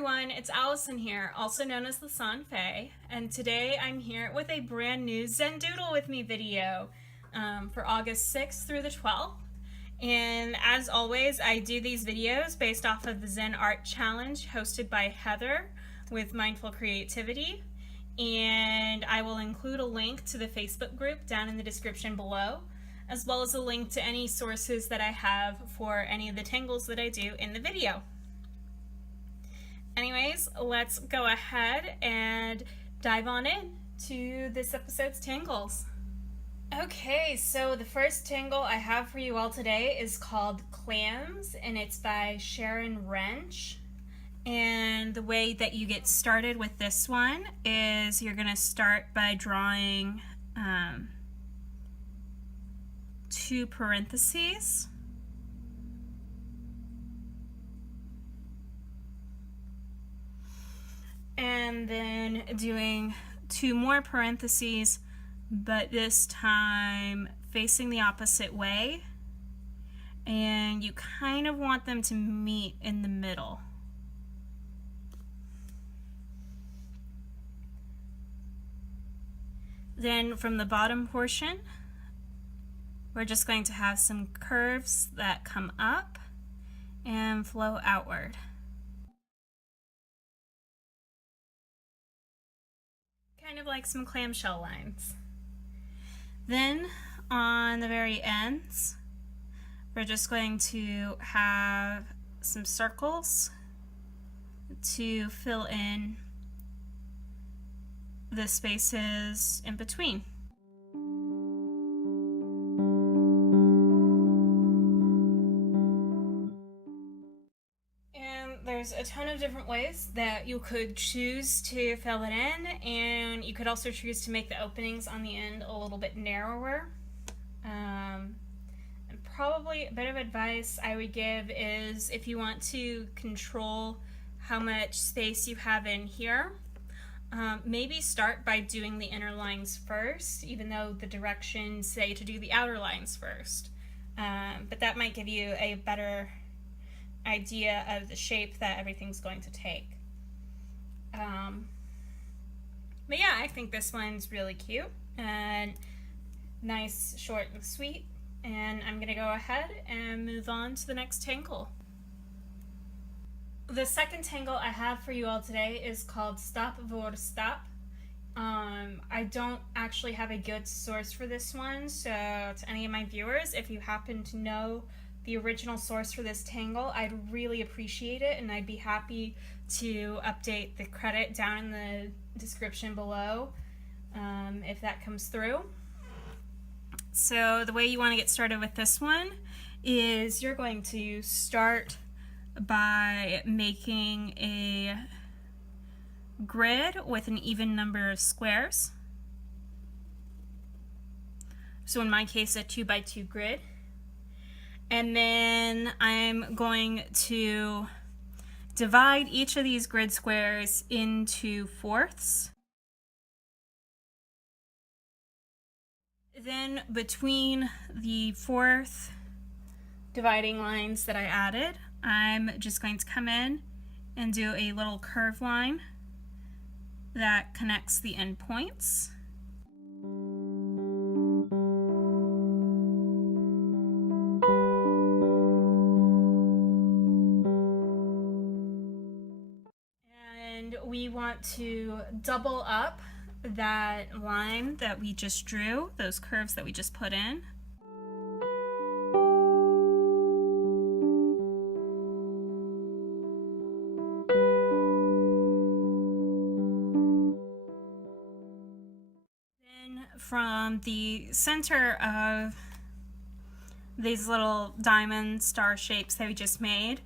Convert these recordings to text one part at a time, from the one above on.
everyone, it's Allison here, also known as the San Fae, and today I'm here with a brand new Zen Doodle with me video for August 6th through the 12th. And as always, I do these videos based off of the Zen Art Challenge hosted by Heather with Mindful Creativity, and I will include a link to the Facebook group down in the description below, as well as a link to any sources that I have for any of the tangles that I do in the video. Anyways, let's go ahead and dive on in to this episode's tangles. Okay, so the first tangle I have for you all today is called Clams, and it's by Sharon Wrench. And the way that you get started with this one is you're going to start by drawing 2 parentheses. And then doing 2 more parentheses, but this time facing the opposite way. And you kind of want them to meet in the middle. Then from the bottom portion, we're just going to have some curves that come up and flow outward. Kind of like some clamshell lines. Then on the very ends, we're just going to have some circles to fill in the spaces in between. There's a ton of different ways that you could choose to fill it in, and you could also choose to make the openings on the end a little bit narrower. And probably a bit of advice I would give is if you want to control how much space you have in here, maybe start by doing the inner lines first, even though the directions say to do the outer lines first. But that might give you a better idea of the shape that everything's going to take. But yeah, I think this one's really cute and nice, short and sweet, and I'm gonna go ahead and move on to the next tangle. The second tangle I have for you all today is called Stop Vor Stop. I don't actually have a good source for this one, so to any of my viewers, if you happen to know the original source for this tangle, I'd really appreciate it, and I'd be happy to update the credit down in the description below if that comes through. So the way you want to get started with this one is you're going to start by making a grid with an even number of squares. So in my case, a 2x2 grid. And then I'm going to divide each of these grid squares into fourths. Then between the fourth dividing lines that I added, I'm just going to come in and do a little curved line that connects the endpoints. We want to double up that line that we just drew, those curves that we just put in. Then from the center of these little diamond star shapes that we just made,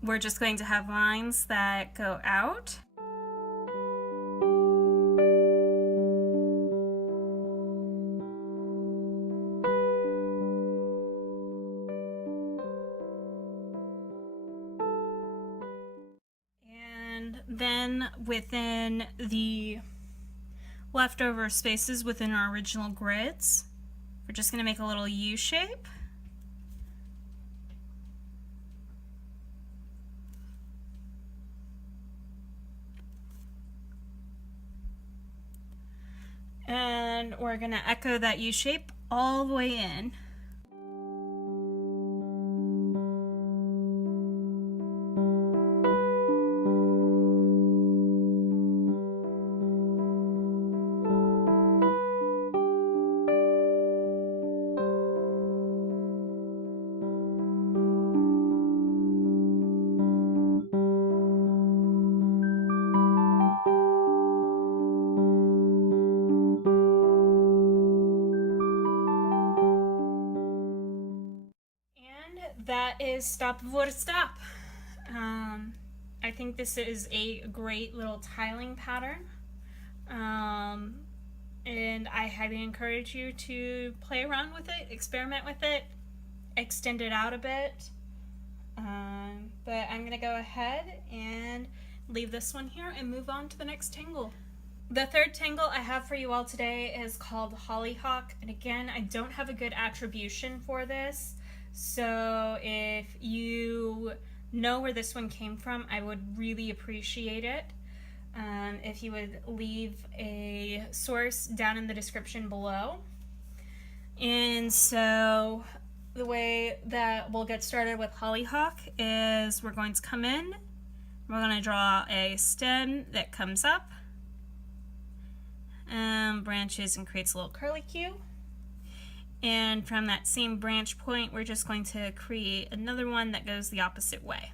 we're just going to have lines that go out. Then within the leftover spaces within our original grids, we're just going to make a little U shape. And we're gonna echo that U shape all the way in. That is stop before stop. I think this is a great little tiling pattern, and I highly encourage you to play around with it, experiment with it, extend it out a bit. But I'm gonna go ahead and leave this one here and move on to the next tangle. The third tangle I have for you all today is called Hollyhock, and again, I don't have a good attribution for this. So if you know where this one came from, I would really appreciate it. If you would leave a source down in the description below. And so the way that we'll get started with Hollyhock is we're going to come in, we're going to draw a stem that comes up, branches and creates a little curlicue. And from that same branch point, we're just going to create another one that goes the opposite way.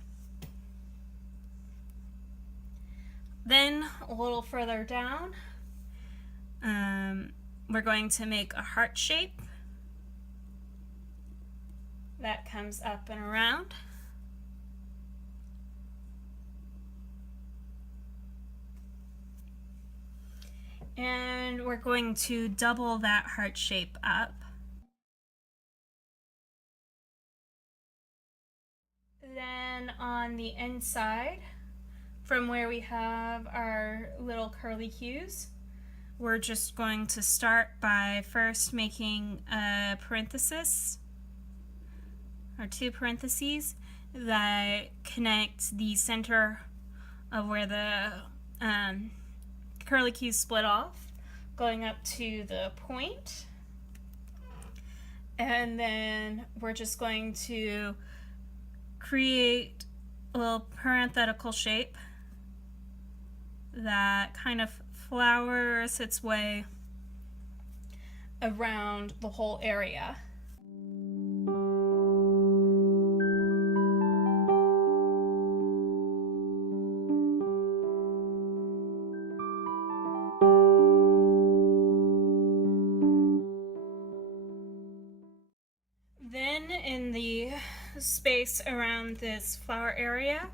Then, a little further down, we're going to make a heart shape that comes up and around. And we're going to double that heart shape up. Then on the inside, from where we have our little curlicues, we're just going to start by first making a parenthesis, or two parentheses, that connect the center of where the curlicues split off, going up to the point. And then we're just going to create a little parenthetical shape that kind of flowers its way around the whole area. Then in the space around this flower area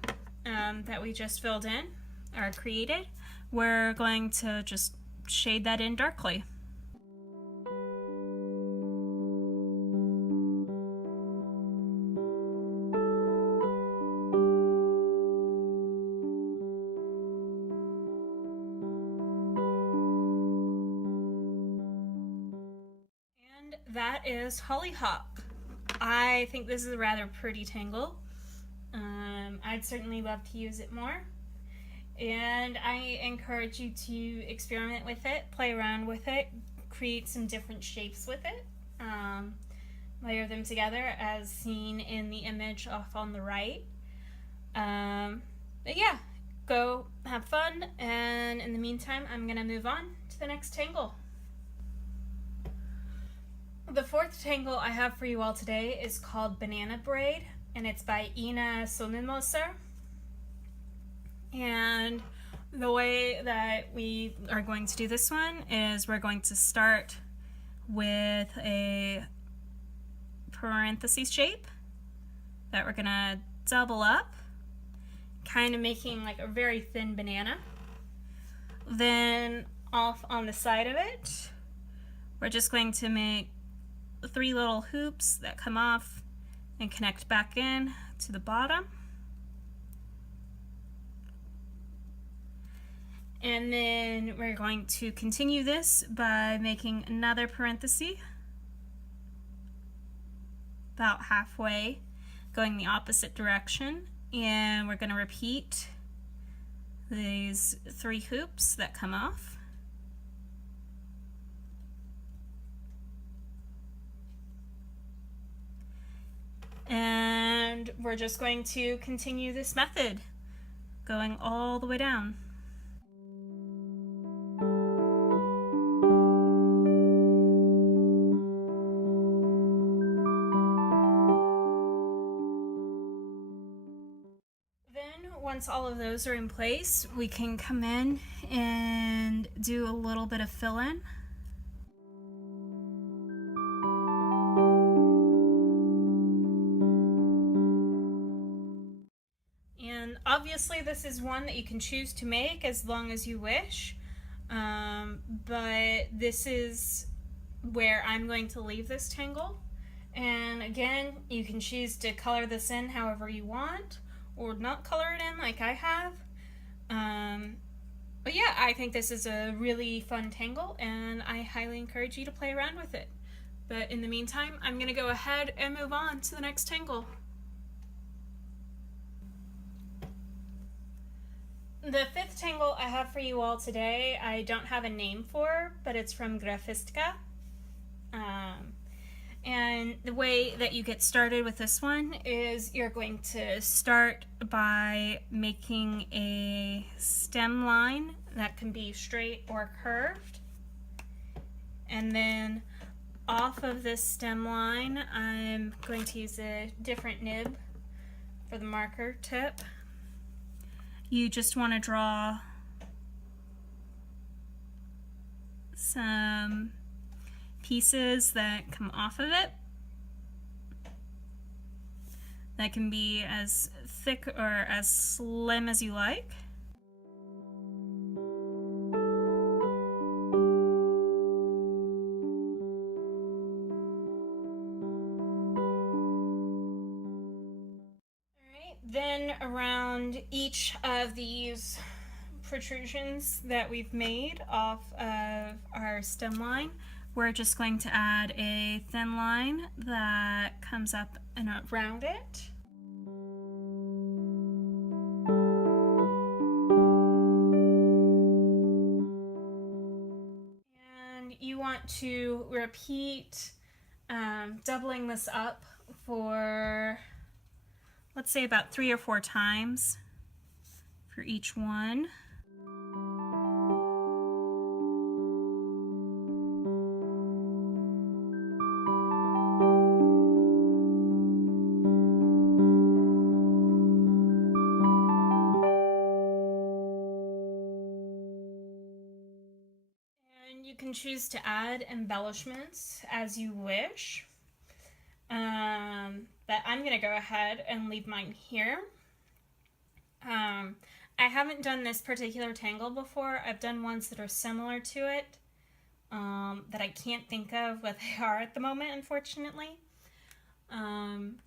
that we just filled in or created, we're going to just shade that in darkly. And that is Hollyhock. I think this is a rather pretty tangle. I'd certainly love to use it more. And I encourage you to experiment with it, play around with it, create some different shapes with it, layer them together as seen in the image off on the right. But yeah, go have fun, and in the meantime, I'm going to move on to the next tangle. The fourth tangle I have for you all today is called Banana Braid, and it's by Ina Sonnenmoser. And the way that we are going to do this one is we're going to start with a parentheses shape that we're going to double up, kind of making like a very thin banana. Then off on the side of it, we're just going to make 3 little hoops that come off and connect back in to the bottom. And then we're going to continue this by making another parenthesis about halfway, going the opposite direction, and we're going to repeat these 3 hoops that come off. And we're just going to continue this method, going all the way down. Then once all of those are in place, we can come in and do a little bit of fill-in. And obviously this is one that you can choose to make as long as you wish, but this is where I'm going to leave this tangle. And again, you can choose to color this in however you want, or not color it in like I have. But yeah, I think this is a really fun tangle, and I highly encourage you to play around with it. But in the meantime, I'm going to go ahead and move on to the next tangle. The fifth tangle I have for you all today, I don't have a name for, but it's from Grafistka. And the way that you get started with this one is you're going to start by making a stem line that can be straight or curved. And then off of this stem line, I'm going to use a different nib for the marker tip. You just want to draw some pieces that come off of it. That can be as thick or as slim as you like. Then around each of these protrusions that we've made off of our stem line, we're just going to add a thin line that comes up and around it. And you want to repeat doubling this up for, let's say, about 3 or 4 times for each one. And you can choose to add embellishments as you wish. But I'm going to go ahead and leave mine here. I haven't done this particular tangle before. I've done ones that are similar to it that I can't think of what they are at the moment, unfortunately. And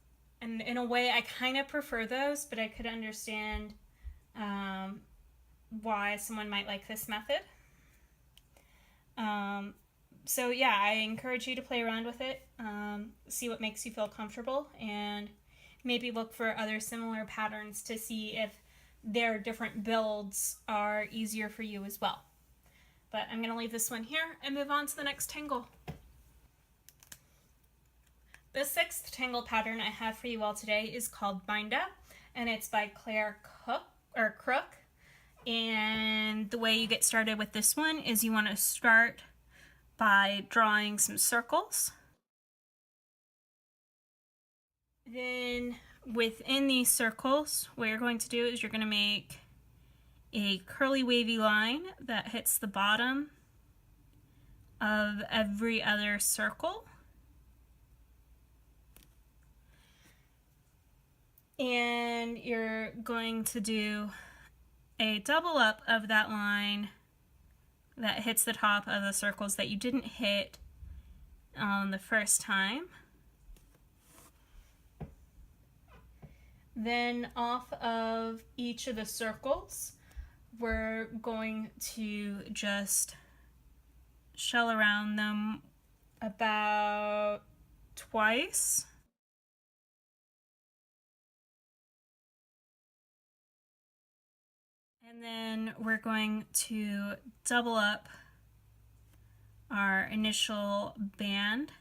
in a way, I kind of prefer those, but I could understand why someone might like this method. So yeah, I encourage you to play around with it, see what makes you feel comfortable, and maybe look for other similar patterns to see if their different builds are easier for you as well. But I'm going to leave this one here and move on to the next tangle. The sixth tangle pattern I have for you all today is called Binda, and it's by Claire Crook. And the way you get started with this one is you want to start by drawing some circles. Then within these circles, what you're going to do is you're going to make a curly wavy line that hits the bottom of every other circle. And you're going to do a double up of that line that hits the top of the circles that you didn't hit on the first time. Then off of each of the circles, we're going to just shell around them about twice. And then we're going to double up our initial band.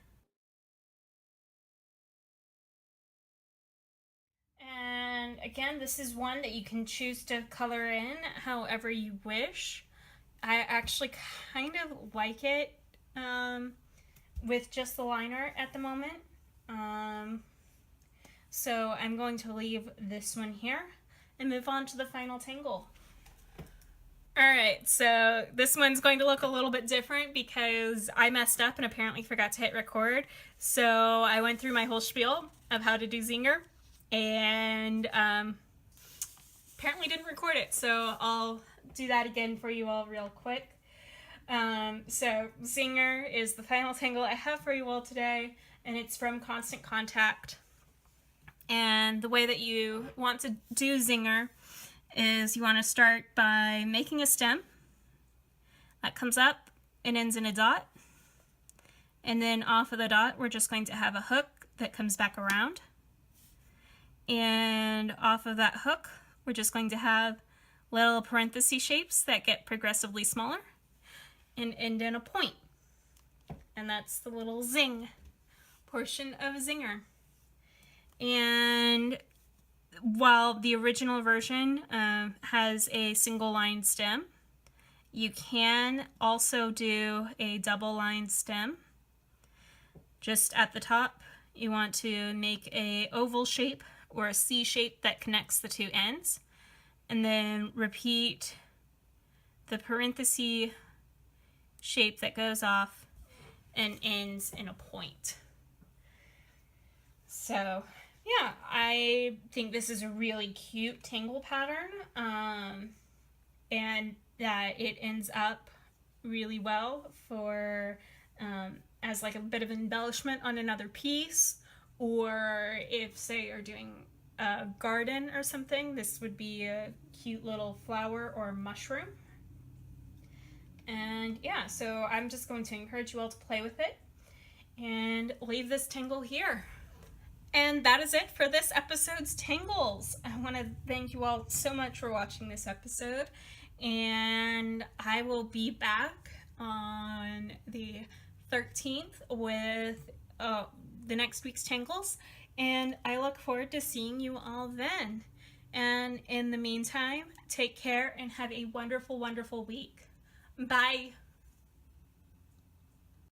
again, this is one that you can choose to color in however you wish. I actually kind of like it with just the liner at the moment. So I'm going to leave this one here and move on to the final tangle. Alright, so this one's going to look a little bit different because I messed up and apparently forgot to hit record. So I went through my whole spiel of how to do Zinger and apparently didn't record it. So I'll do that again for you all real quick. So Zinger is the final tangle I have for you all today, and it's from Constant Contact. And the way that you want to do Zinger is you want to start by making a stem that comes up and ends in a dot, and then off of the dot we're just going to have a hook that comes back around, and off of that hook we're just going to have little parenthesis shapes that get progressively smaller and end in a point, and that's the little zing portion of Zinger. And while the original version has a single line stem, you can also do a double line stem. Just at the top, you want to make a oval shape or a C shape that connects the two ends, and then repeat the parenthesis shape that goes off and ends in a point. So yeah, I think this is a really cute tangle pattern, and that it ends up really well for as like a bit of embellishment on another piece, or if say you're doing a garden or something, this would be a cute little flower or mushroom. And yeah, so I'm just going to encourage you all to play with it and leave this tangle here. And that is it for this episode's Tangles. I want to thank you all so much for watching this episode, and I will be back on the 13th with the next week's Tangles, and I look forward to seeing you all then. And in the meantime, take care and have a wonderful, wonderful week. Bye!